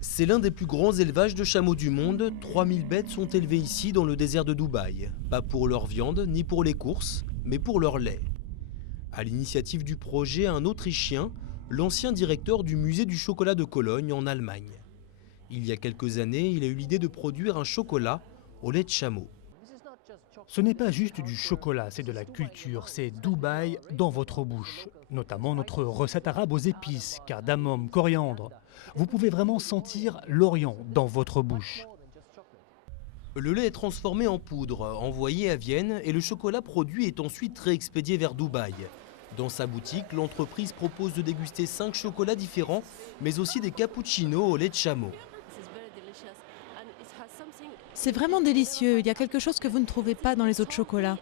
C'est l'un des plus grands élevages de chameaux du monde. 3000 bêtes sont élevées ici dans le désert de Dubaï. Pas pour leur viande ni pour les courses, mais pour leur lait. À l'initiative du projet, un Autrichien, l'ancien directeur du musée du chocolat de Cologne en Allemagne. Il y a quelques années, il a eu l'idée de produire un chocolat au lait de chameau. Ce n'est pas juste du chocolat, c'est de la culture, c'est Dubaï dans votre bouche. Notamment notre recette arabe aux épices, cardamome, coriandre. Vous pouvez vraiment sentir l'Orient dans votre bouche. Le lait est transformé en poudre, envoyé à Vienne et le chocolat produit est ensuite réexpédié vers Dubaï. Dans sa boutique, l'entreprise propose de déguster 5 chocolats différents, mais aussi des cappuccinos au lait de chameau. C'est vraiment délicieux, il y a quelque chose que vous ne trouvez pas dans les autres chocolats.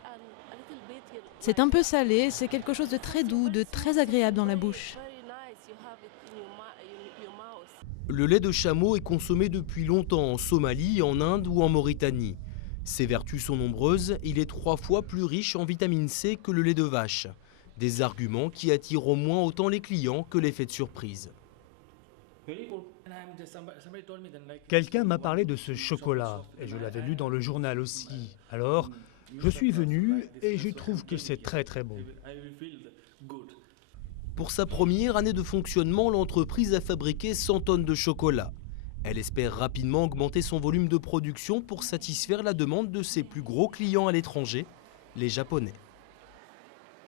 C'est un peu salé, c'est quelque chose de très doux, de très agréable dans la bouche. Le lait de chameau est consommé depuis longtemps en Somalie, en Inde ou en Mauritanie. Ses vertus sont nombreuses, il est 3 fois plus riche en vitamine C que le lait de vache. Des arguments qui attirent au moins autant les clients que l'effet de surprise. Quelqu'un m'a parlé de ce chocolat et je l'avais lu dans le journal aussi. Alors, je suis venu et je trouve que c'est très très bon. Pour sa première année de fonctionnement, l'entreprise a fabriqué 100 tonnes de chocolat. Elle espère rapidement augmenter son volume de production pour satisfaire la demande de ses plus gros clients à l'étranger, les Japonais.